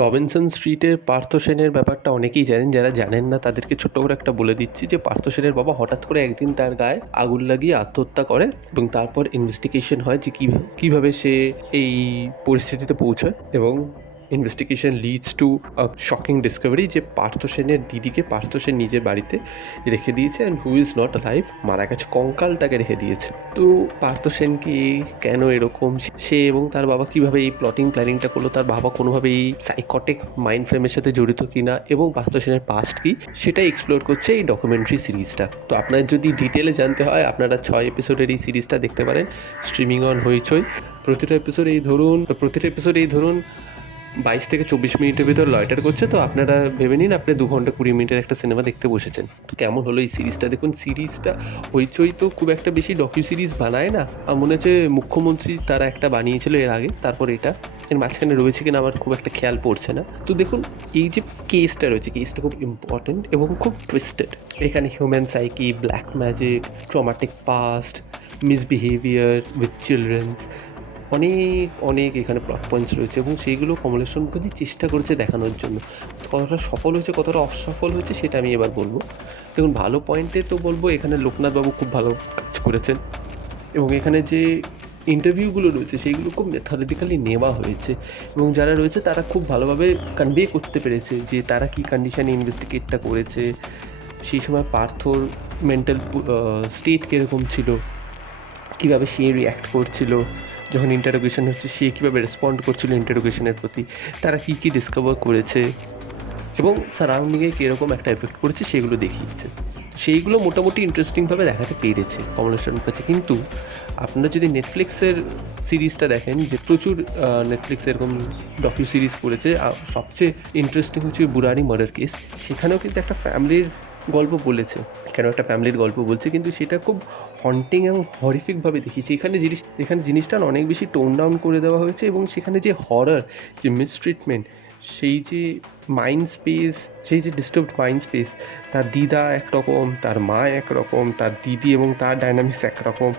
Robinson স্ট্রিটের পার্থ সেনের ব্যাপারটা অনেকেই জানেন, যারা জানেন না তাদেরকে ছোট্ট করে একটা বলে দিচ্ছি যে পার্থ সেনের বাবা হঠাৎ করে একদিন তার গায়ে আগুন লাগিয়ে আত্মহত্যা করে এবং তারপর ইনভেস্টিগেশন হয় যে কীভাবে সে এই পরিস্থিতিতে পৌঁছয় এবং investigation leads to a shocking Discovery যে পার্থ সেনের দিদিকে পার্থ সেন নিজের বাড়িতে রেখে দিয়েছে and who is not live, মারা গেছে, কঙ্কালটাকে রেখে দিয়েছে। তো পার্থ সেনকে কেন এরকম, সে এবং তার বাবা কীভাবে এই প্ল্যানিংটা করলো, তার বাবা কোনোভাবে এই সাইকটিক মাইন্ড ফ্রেমের সাথে জড়িত কিনা এবং পার্থ সেনের পাস্ট কী, সেটাই এক্সপ্লোর করছে এই ডকুমেন্টারি সিরিজটা। তো আপনার যদি ডিটেলে জানতে হয় আপনারা 6 এপিসোডের এই সিরিজটা দেখতে পারেন স্ট্রিমিং অন হইচই। প্রতিটা এপিসোড এই ধরুন 22 থেকে 24 মিনিটের ভিতর লয়টার করছে। তো আপনারা ভেবে নিন আপনি 2 ঘন্টা 20 মিনিটের একটা সিনেমা দেখতে বসেছেন। তো কেমন হলো এই সিরিজটা? দেখুন, সিরিজটা হইচই তো খুব একটা বেশি ডকিউ সিরিজ বানায় না। আমার মনে হচ্ছে মুখ্যমন্ত্রী তারা একটা বানিয়েছিল এর আগে, তারপর এটা এর মাঝখানে রয়েছে কিনা আমার খুব একটা খেয়াল পড়ছে না। তো দেখুন, এই যে কেসটা রয়েছে, কেসটা খুব ইম্পর্টেন্ট এবং খুব টুইস্টেড। এখানে human psyche, black magic, traumatic past, misbehaviour with children's, অনেক এখানে প্লট পয়েন্টস রয়েছে এবং সেইগুলো কমলেশ্বর মুখার্জি চেষ্টা করেছে দেখানোর জন্য। কতটা সফল হয়েছে, কতটা অসফল হয়েছে সেটা আমি এবার বলবো। দেখুন, ভালো পয়েন্টে তো বলবো এখানে লোকনাথবাবু খুব ভালো কাজ করেছেন এবং এখানে যে ইন্টারভিউগুলো রয়েছে সেইগুলো খুব মেথডিক্যালি নেওয়া হয়েছে এবং যারা রয়েছে তারা খুব ভালোভাবে কনভে করতে পেরেছে যে তারা কী কন্ডিশানে ইনভেস্টিগেটটা করেছে, সেই সময় পার্থর মেন্টাল স্টেট কীরকম ছিল, কীভাবে সে রিয়্যাক্ট করছিল যখন ইন্টারোগেশন হচ্ছে, সে কীভাবে রেসপন্ড করছিল ইন্টারোগেশনের প্রতি, তারা কী কী ডিসকভার করেছে এবং সারাউন্ডিংয়ে কীরকম একটা এফেক্ট করেছে সেগুলো দেখিয়েছে। সেইগুলো মোটামুটি ইন্টারেস্টিংভাবে দেখাতে পেরেছে কমলেশ্বর মুখার্জি। কিন্তু আপনারা যদি নেটফ্লিক্সের সিরিজটা দেখেন, যে প্রচুর নেটফ্লিক্স এরকম ডকিউ সিরিজ করেছে, সবচেয়ে ইন্টারেস্টিং হচ্ছে বুরারি মার্ডার কেস। সেখানেও কিন্তু একটা ফ্যামিলির গল্প বলেছে, কেন একটা ফ্যামিলির গল্প বলছে, কিন্তু সেটা খুব হন্টিং এবং হরিফিকভাবে দেখিয়েছে। এখানে জিনিসটা অনেক বেশি টোন ডাউন করে দেওয়া হয়েছে এবং সেখানে যে হরর, যে মিসট্রিটমেন্ট, সেই যে মাইন্ড স্পেস, সেই যে ডিস্টার্বড মাইন্ড স্পেস, তার দিদা একরকম, তার মা একরকম, তার দিদি এবং তার ডায়নামিক্স একরকম,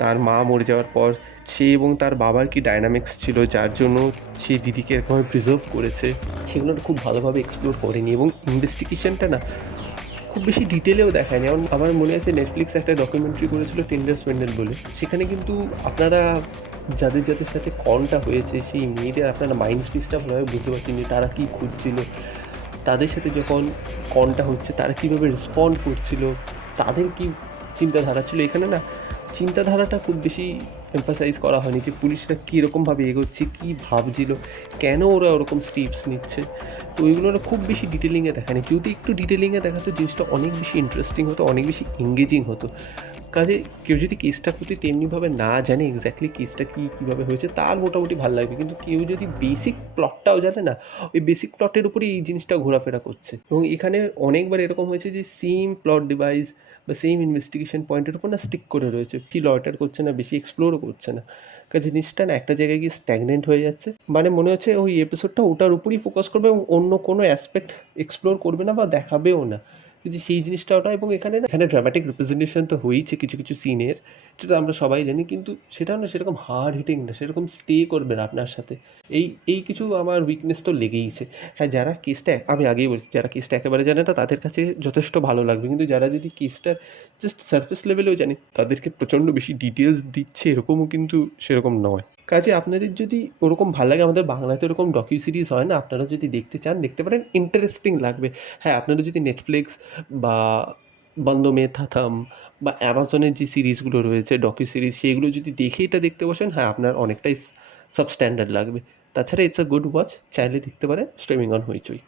তার মা মরে যাওয়ার পর সে এবং তার বাবার কি ডায়নামিক্স ছিল যার জন্য সে দিদিকে এরকমভাবে প্রিজার্ভ করেছে, সেগুলো খুব ভালোভাবে এক্সপ্লোর করেনি এবং ইনভেস্টিগেশনটা না খুব বেশি ডিটেলেও দেখায়নি। আমার মনে আছে নেটফ্লিক্স একটা ডকুমেন্টারি করেছিল টেন্ডার সোয়েন্ডেল বলে, সেখানে কিন্তু আপনারা যাদের সাথে কনটা হয়েছে সেই মেয়েদের আপনারা মাইন্ড স্পেসটা ভালোভাবে বুঝতে পারছেন যে তারা কী খুঁজছিল, তাদের সাথে যখন কনটা হচ্ছে তারা কীভাবে রেসপন্ড করছিল, তাদের কী চিন্তাধারা ছিল। এখানে না চিন্তাধারাটা খুব বেশি এমফাসাইজ করা হয়নি যে পুলিশরা কীরকমভাবে এগোচ্ছে, কী ভাবছিল, কেন ওরা ওরকম স্টেপস নিচ্ছে। তো ওইগুলো খুব বেশি ডিটেলিংয়ে দেখায়নি। যদি একটু ডিটেলিংয়ে দেখাতো জিনিসটা অনেক বেশি ইন্টারেস্টিং হতো, অনেক বেশি এঙ্গেজিং হতো। কাজে কেউ যদি কেসটার প্রতি তেমনিভাবে না জানে এক্স্যাক্টলি কেসটা কীভাবে হয়েছে, তার মোটামুটি ভালো লাগবে। কিন্তু কেউ যদি বেসিক প্লটটাও জানে না, ওই বেসিক প্লটের উপরেই এই জিনিসটা ঘোরাফেরা করছে। এবং এখানে অনেকবার এরকম হয়েছে যে সেম প্লট ডিভাইস বা সেম ইনভেস্টিগেশন পয়েন্টের উপর না স্টিক করে রয়েছে, কি লয়টার করছে না, বেশি এক্সপ্লোরও করছে না। কারণ জিনিসটা না একটা জায়গায় গিয়ে স্ট্যাগনেন্ট হয়ে যাচ্ছে, মানে মনে হচ্ছে ওই এপিসোডটা ওটার উপরই ফোকাস করবে এবং অন্য কোনো অ্যাসপেক্ট এক্সপ্লোর করবে না বা দেখাবেও না, কিন্তু সেই জিনিসটা ওটা। এবং এখানে ড্রামাটিক রিপ্রেজেন্টেশন তো হয়েছে কিছু সিনের, যেটা আমরা সবাই জানি, কিন্তু সেটাও না সেরকম হার্ড হিটিং না, সেরকম স্টে করবে না আপনার সাথে। এই কিছু আমার উইকনেস তো লেগেইছে। হ্যাঁ, যারা কেসটা, আমি আগেই বলছি, যারা কেসটা একেবারে জানে না তাদের কাছে যথেষ্ট ভালো লাগবে, কিন্তু যারা যদি কেসটার জাস্ট সারফেস লেভেলেও জানে, তাদেরকে প্রচণ্ড বেশি ডিটেলস দিচ্ছে এরকমও কিন্তু সেরকম নয়। কাজে আপনাদের যদি ওরকম ভালো লাগে, আমাদের বাংলাতে ওরকম ডকিউ সিরিজ হয় না, আপনারা যদি দেখতে চান দেখতে পারেন, ইন্টারেস্টিং লাগবে। হ্যাঁ, আপনারা যদি নেটফ্লিক্স বা বন্দ মে থা থাম বা অ্যামাজনের যে সিরিজগুলো রয়েছে ডকিউ সিরিজ, সেইগুলো যদি দেখে এটা দেখতে বসেন, হ্যাঁ আপনার অনেকটাই সাবস্ট্যান্ডার্ড লাগবে। তাছাড়া ইটস আ গুড ওয়াচ, চাইলে দেখতে পারেন স্ট্রিমিং অন হইচই।